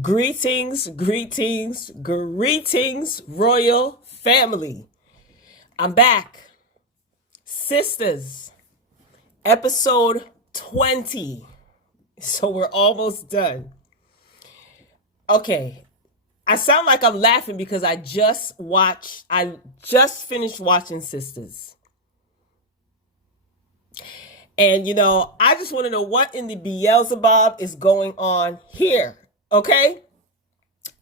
Greetings, greetings, greetings, royal family. I'm back. Sistas, episode 20. So we're almost done. Okay. I sound like I'm laughing because I just finished watching Sistas. And I just want to know what in the Beelzebub is going on here. Okay?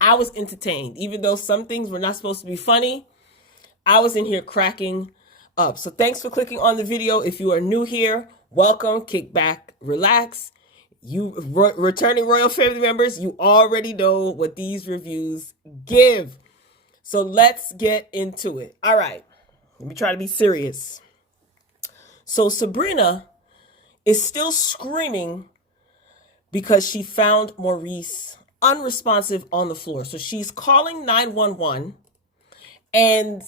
I was entertained. Even though some things were not supposed to be funny, I was in here cracking up. So thanks for clicking on the video. If you are new here, welcome, kick back, relax. You returning royal family members, you already know what these reviews give. So let's get into it. All right, let me try to be serious. So Sabrina is still screaming because she found Maurice unresponsive on the floor. So she's calling 911. And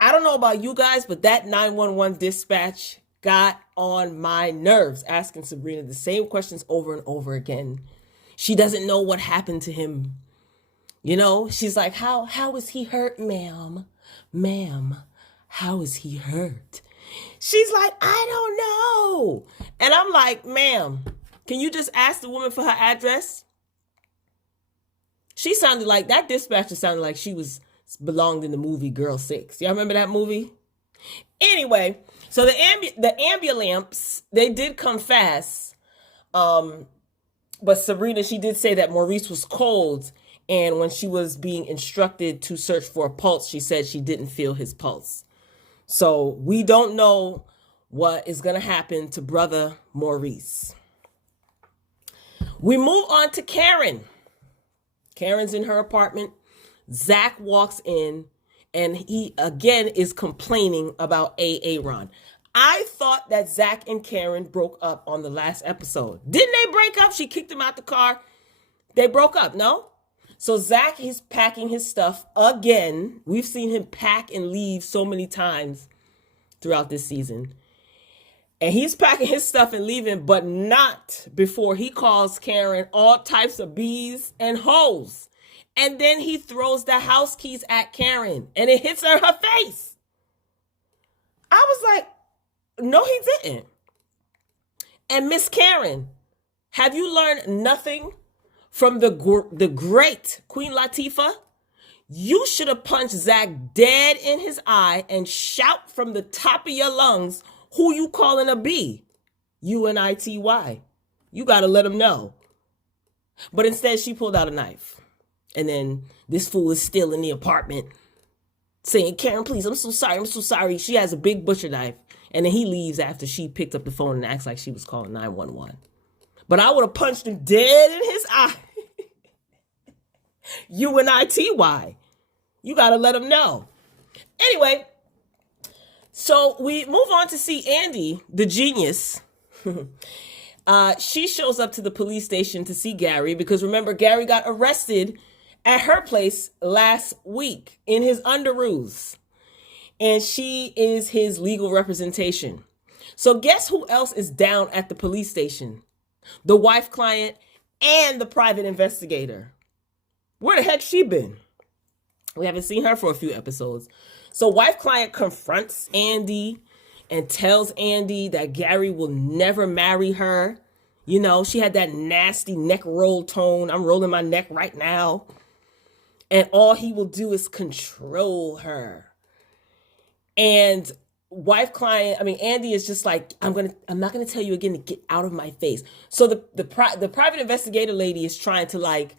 I don't know about you guys, but that 911 dispatch got on my nerves, asking Sabrina the same questions over and over again. She doesn't know what happened to him. She's like, how is he hurt, ma'am? Ma'am, how is he hurt? She's like, I don't know. And I'm like, ma'am, can you just ask the woman for her address? She sounded like, that dispatcher sounded like she belonged in the movie Girl 6. Y'all remember that movie? Anyway, so the ambulance, they did come fast. But Sabrina, she did say that Maurice was cold. And when she was being instructed to search for a pulse, she said she didn't feel his pulse. So we don't know what is going to happen to brother Maurice. We move on to Karen. Karen's in her apartment. Zach walks in and he again is complaining about Aaron. I thought that Zach and Karen broke up on the last episode. Didn't they break up? She kicked him out the car. They broke up, no? So Zach is packing his stuff again. We've seen him pack and leave so many times throughout this season. And he's packing his stuff and leaving, but not before he calls Karen all types of bees and hoes. And then he throws the house keys at Karen and it hits her face. I was like, no, he didn't. And Miss Karen, have you learned nothing from the great Queen Latifah? You should have punched Zach dead in his eye and shout from the top of your lungs, who you calling a B? UNITY. You got to let him know. But instead, she pulled out a knife. And then this fool is still in the apartment saying, Karen, please, I'm so sorry. She has a big butcher knife. And then he leaves after she picked up the phone and acts like she was calling 911. But I would have punched him dead in his eye. UNITY. You got to let him know. Anyway, so we move on to see Andy, the genius. She shows up to the police station to see Gary because remember, Gary got arrested at her place last week in his underoos. And she is his legal representation. So guess who else is down at the police station? The wife client and the private investigator. Where the heck she been? We haven't seen her for a few episodes. So wife client confronts Andy and tells Andy that Gary will never marry her. She had that nasty neck roll tone. I'm rolling my neck right now. And all he will do is control her. And Andy is just like, I'm not gonna tell you again to get out of my face. So the private investigator lady is trying to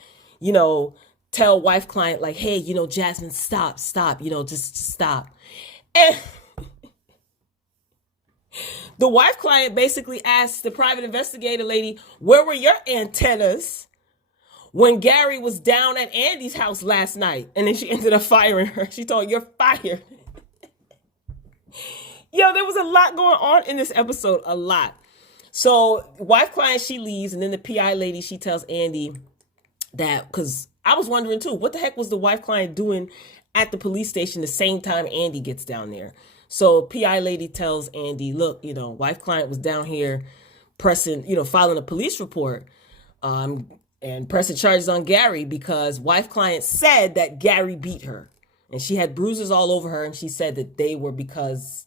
tell wife client like, hey, Jasmine, stop, just stop. And the wife client basically asks the private investigator lady, where were your antennas when Gary was down at Andy's house last night? And then she ended up firing her. She told her, you're fired. There was a lot going on in this episode, a lot. So wife client, she leaves, and then the PI lady, she tells Andy that, because I was wondering too, what the heck was the wife client doing at the police station the same time Andy gets down there? So PI lady tells Andy, look, wife client was down here pressing, filing a police report. And and pressing charges on Gary because wife client said that Gary beat her. And she had bruises all over her, and she said that they were because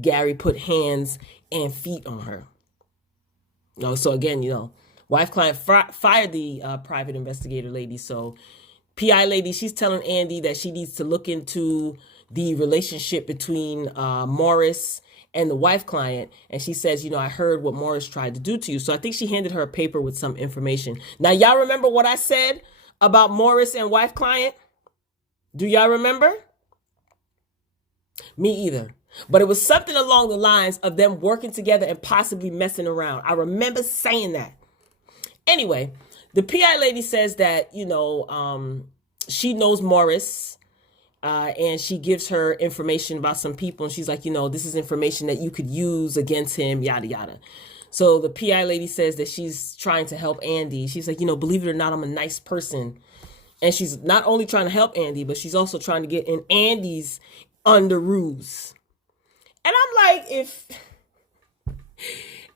Gary put hands and feet on her. So again, wife client fired the private investigator lady. So PI lady, she's telling Andy that she needs to look into the relationship between Morris and the wife client. And she says, I heard what Morris tried to do to you. So I think she handed her a paper with some information. Now, y'all remember what I said about Morris and wife client? Do y'all remember? Me either. But it was something along the lines of them working together and possibly messing around. I remember saying that. Anyway, the PI lady says that, she knows Morris, and she gives her information about some people. And she's like, this is information that you could use against him, yada, yada. So the PI lady says that she's trying to help Andy. She's like, believe it or not, I'm a nice person. And she's not only trying to help Andy, but she's also trying to get in Andy's under ruse. And I'm like, if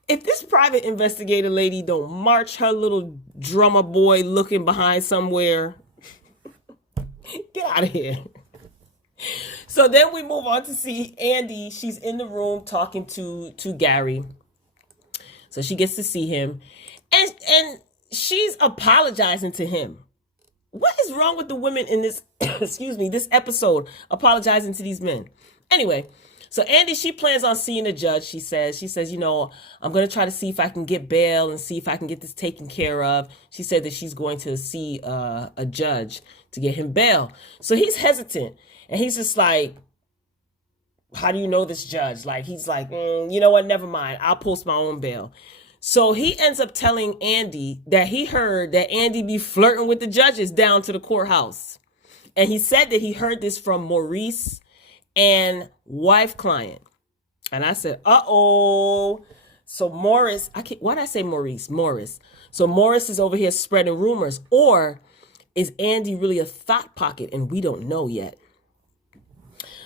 this private investigator lady don't march her little drummer boy looking behind somewhere, get out of here. So then we move on to see Andy. She's in the room talking to Gary. So she gets to see him. And she's apologizing to him. What is wrong with the women in this, this episode, apologizing to these men? Anyway, so Andy, she plans on seeing a judge, she says, I'm going to try to see if I can get bail and see if I can get this taken care of. She said that she's going to see a judge to get him bail. So he's hesitant. And he's just like, how do you know this judge? Like, he's like, you know what? Never mind. I'll post my own bail. So he ends up telling Andy that he heard that Andy be flirting with the judges down to the courthouse. And he said that he heard this from Maurice and wife client. And I said, uh-oh. So Morris, why did I say Maurice? Morris. So Morris is over here spreading rumors. Or is Andy really a thought pocket and we don't know yet?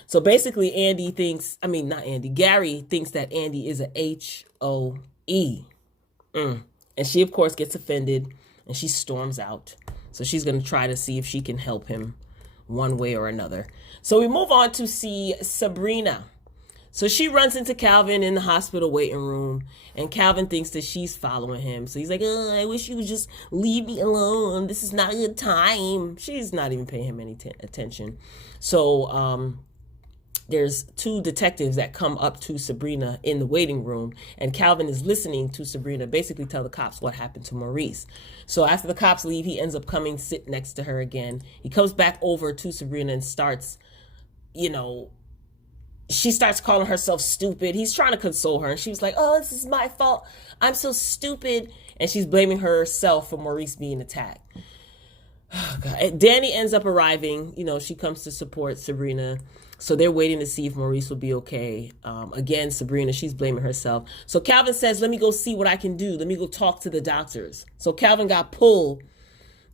So basically Gary thinks that Andy is a HOE. And she, of course, gets offended and she storms out. So she's going to try to see if she can help him one way or another. So we move on to see Sabrina. So she runs into Calvin in the hospital waiting room, and Calvin thinks that she's following him. So he's like, I wish you would just leave me alone. This is not a good time. She's not even paying him any attention. So, there's two detectives that come up to Sabrina in the waiting room, and Calvin is listening to Sabrina basically tell the cops what happened to Maurice. So after the cops leave, he ends up coming, sit next to her again. He comes back over to Sabrina and starts, she starts calling herself stupid. He's trying to console her, and she was like, oh, this is my fault. I'm so stupid. And she's blaming herself for Maurice being attacked. Oh, God. Danny ends up arriving. She comes to support Sabrina. So they're waiting to see if Maurice will be okay. Again, Sabrina, she's blaming herself. So Calvin says, let me go see what I can do. Let me go talk to the doctors. So Calvin got pulled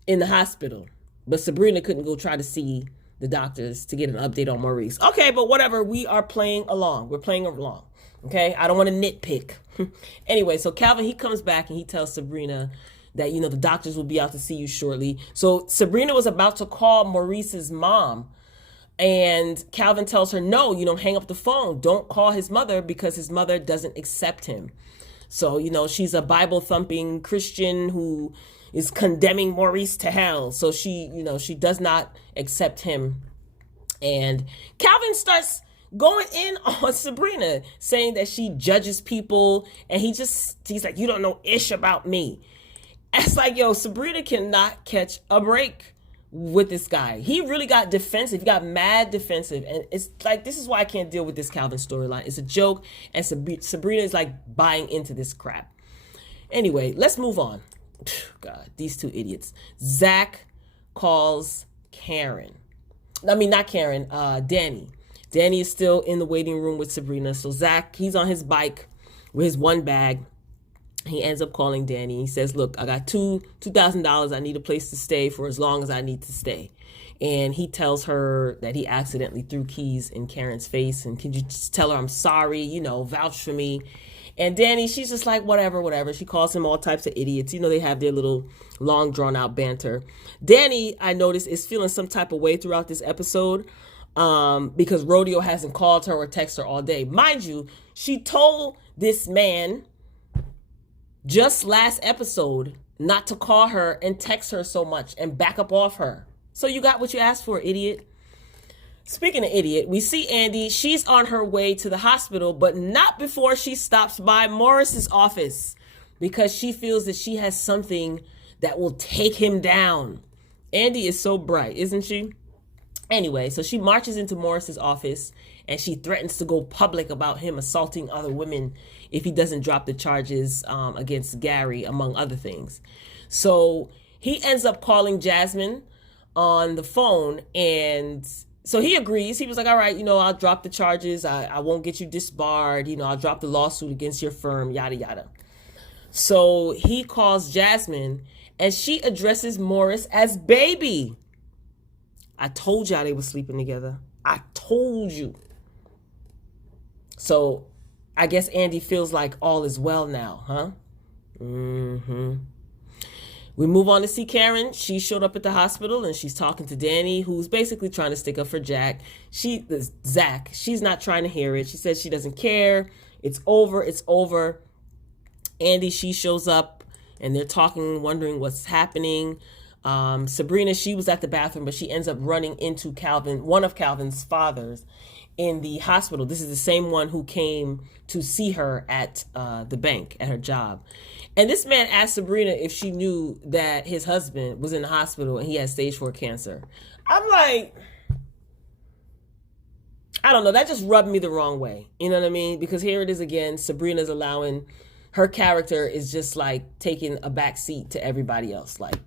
in the hospital, but Sabrina couldn't go try to see the doctors to get an update on Maurice. Okay, but whatever. We are playing along. We're playing along. Okay, I don't want to nitpick. Anyway, so Calvin, he comes back and he tells Sabrina that, the doctors will be out to see you shortly. So Sabrina was about to call Maurice's mom. And Calvin tells her, no, hang up the phone. Don't call his mother because his mother doesn't accept him. So, she's a Bible thumping Christian who is condemning Maurice to hell. So she does not accept him. And Calvin starts going in on Sabrina, saying that she judges people. And he's like, you don't know ish about me. It's like, Sabrina cannot catch a break with this guy. He really got defensive. He got mad defensive. And it's like, this is why I can't deal with this Calvin storyline. It's a joke. And Sabrina is like buying into this crap. Anyway, let's move on. God, these two idiots. Zach calls Karen. I mean, not Karen, Danny. Danny is still in the waiting room with Sabrina. So Zach, he's on his bike with his one bag. He ends up calling Danny. He says, look, I got $2,000. I need a place to stay for as long as I need to stay. And he tells her that he accidentally threw keys in Karen's face. And can you just tell her I'm sorry, vouch for me. And Danny, she's just like, whatever, whatever. She calls him all types of idiots. You know, they have their little long drawn out banter. Danny, I noticed, is feeling some type of way throughout this episode because Rodeo hasn't called her or texted her all day. Mind you, she told this man just last episode not to call her and text her so much and back up off her. So you got what you asked for, idiot. Speaking of idiot, we see Andy. She's on her way to the hospital, but not before she stops by Morris's office because she feels that she has something that will take him down. Andy is so bright, isn't she? Anyway, so she marches into Morris's office and she threatens to go public about him assaulting other women if he doesn't drop the charges against Gary, among other things. So he ends up calling Jasmine on the phone, and so he agrees. He was like, all right, I'll drop the charges. I won't get you disbarred. I'll drop the lawsuit against your firm, yada, yada. So he calls Jasmine and she addresses Morris as baby. I told y'all they were sleeping together. I told you. So I guess Andy feels like all is well now, huh? We move on to see Karen. She showed up at the hospital and she's talking to Danny, who's basically trying to stick up for Zach. She's not trying to hear it. She says she doesn't care. It's over. It's over. Andy, she shows up and they're talking, wondering what's happening. Sabrina, she was at the bathroom, but she ends up running into Calvin, one of Calvin's fathers, in the hospital. This is the same one who came to see her at the bank, at her job. And this man asked Sabrina if she knew that his husband was in the hospital and he had stage 4 cancer. I'm like, I don't know. That just rubbed me the wrong way. You know what I mean? Because here it is again. Sabrina's allowing, her character is just like taking a back seat to everybody else. Like,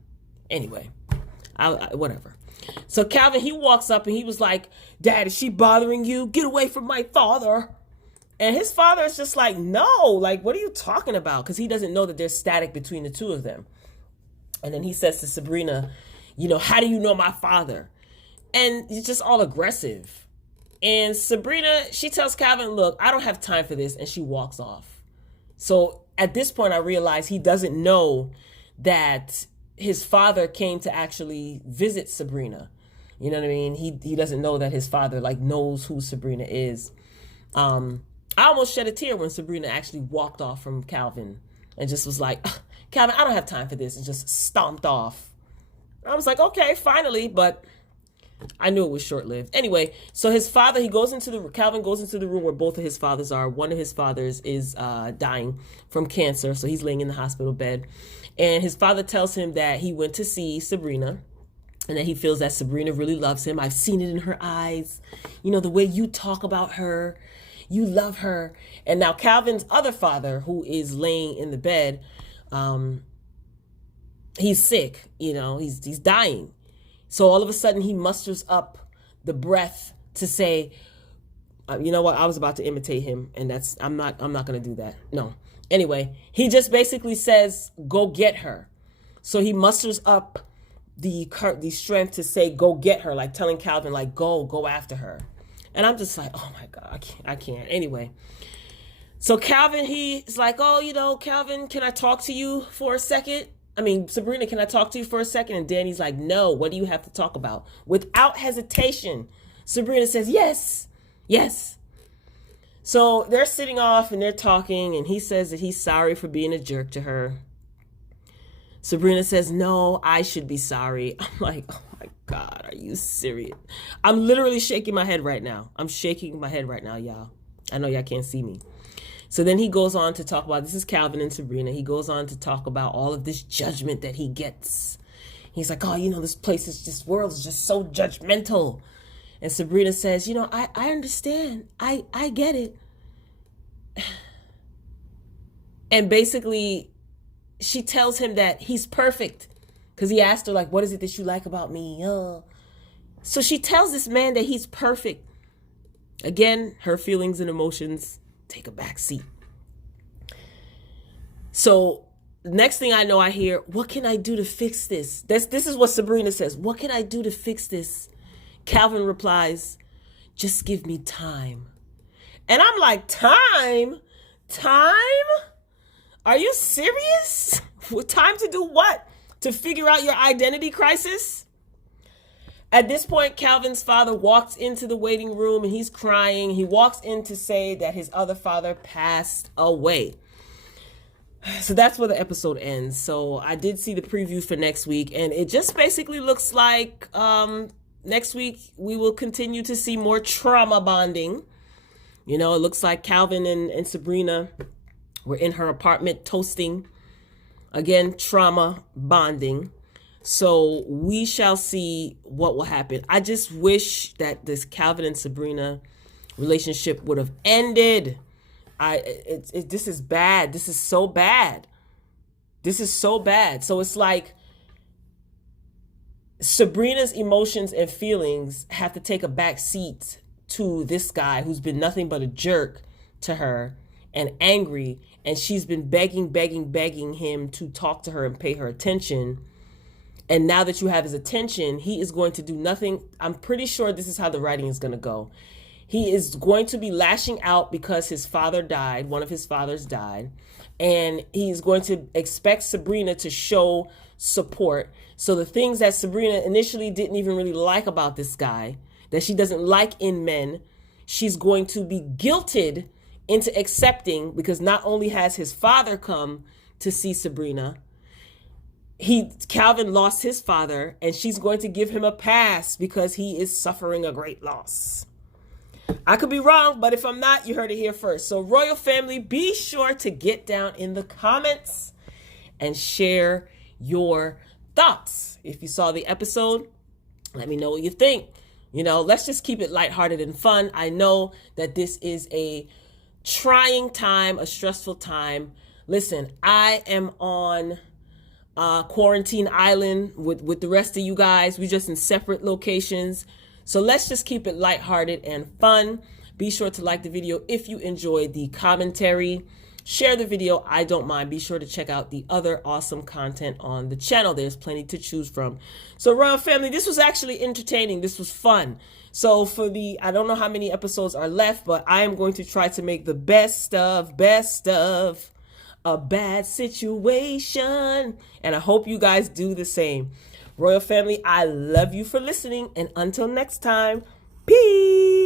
anyway, whatever. So Calvin, he walks up and he was like, Dad, is she bothering you? Get away from my father. And his father is just like, no, like, what are you talking about? Because he doesn't know that there's static between the two of them. And then he says to Sabrina, how do you know my father? And he's just all aggressive. And Sabrina, she tells Calvin, look, I don't have time for this. And she walks off. So at this point, I realize he doesn't know that his father came to actually visit Sabrina. You know what I mean? He doesn't know that his father knows who Sabrina is. I almost shed a tear when Sabrina actually walked off from Calvin and just was like, Calvin, I don't have time for this, and just stomped off. I was like, okay, finally, but I knew it was short-lived. Anyway, so his father, Calvin goes into the room where both of his fathers are. One of his fathers is dying from cancer, so he's laying in the hospital bed. And his father tells him that he went to see Sabrina and that he feels that Sabrina really loves him. I've seen it in her eyes. The way you talk about her, you love her. And now Calvin's other father, who is laying in the bed, he's sick, he's dying. So all of a sudden he musters up the breath to say, you know what? I was about to imitate him, and I'm not going to do that. No. Anyway, he just basically says, go get her. So he musters up the strength to say, go get her, like telling Calvin, like, go after her. And I'm just like, oh my God, I can't. Anyway, so Calvin, he's like, oh, Calvin, can I talk to you for a second? Sabrina, can I talk to you for a second? And Danny's like, no, what do you have to talk about? Without hesitation, Sabrina says, yes. So they're sitting off and they're talking, and he says that he's sorry for being a jerk to her. Sabrina says, no, I should be sorry. I'm like, oh my God, are you serious? I'm literally shaking my head right now. Y'all. I know y'all can't see me. So then he goes on to talk about, this is Calvin and Sabrina. He goes on to talk about all of this judgment that he gets. He's like, this world is just so judgmental. And Sabrina says, I understand. I get it. And basically, she tells him that he's perfect. Because he asked her, what is it that you like about me? So she tells this man that he's perfect. Again, her feelings and emotions take a back seat. So next thing I know, I hear, what can I do to fix this? This is what Sabrina says. What can I do to fix this? Calvin replies, just give me time. And I'm like, time? Time? Are you serious? Time to do what? To figure out your identity crisis? At this point, Calvin's father walks into the waiting room and he's crying. He walks in to say that his other father passed away. So that's where the episode ends. So I did see the preview for next week, and it just basically looks like next week we will continue to see more trauma bonding. You know, it looks like Calvin and Sabrina were in her apartment toasting. Again, trauma bonding. So we shall see what will happen. I just wish that this Calvin and Sabrina relationship would have ended. This is bad. This is so bad. This is so bad. So it's like Sabrina's emotions and feelings have to take a back seat to this guy who's been nothing but a jerk to her and angry. And she's been begging him to talk to her and pay her attention. And now that you have his attention, he is going to do nothing. I'm pretty sure this is how the writing is going to go. He is going to be lashing out because his father died. One of his fathers died. And he's going to expect Sabrina to show support. So the things that Sabrina initially didn't even really like about this guy, that she doesn't like in men, she's going to be guilted into accepting, because not only has his father come to see Sabrina, Calvin lost his father, and she's going to give him a pass because he is suffering a great loss. I could be wrong, but if I'm not, you heard it here first. So Royal Family, be sure to get down in the comments and share your thoughts. If you saw the episode, let me know what you think. You know, let's just keep it lighthearted and fun. I know that this is a trying time, a stressful time. Listen, I am on quarantine island with the rest of you guys. We're just in separate locations. So let's just keep it lighthearted and fun. Be sure to like the video if you enjoyed the commentary. Share the video. I don't mind. Be sure to check out the other awesome content on the channel. There's plenty to choose from. So Royal Family, this was actually entertaining. This was fun. So for I don't know how many episodes are left, but I am going to try to make the best of a bad situation. And I hope you guys do the same. Royal Family, I love you for listening. And until next time, peace.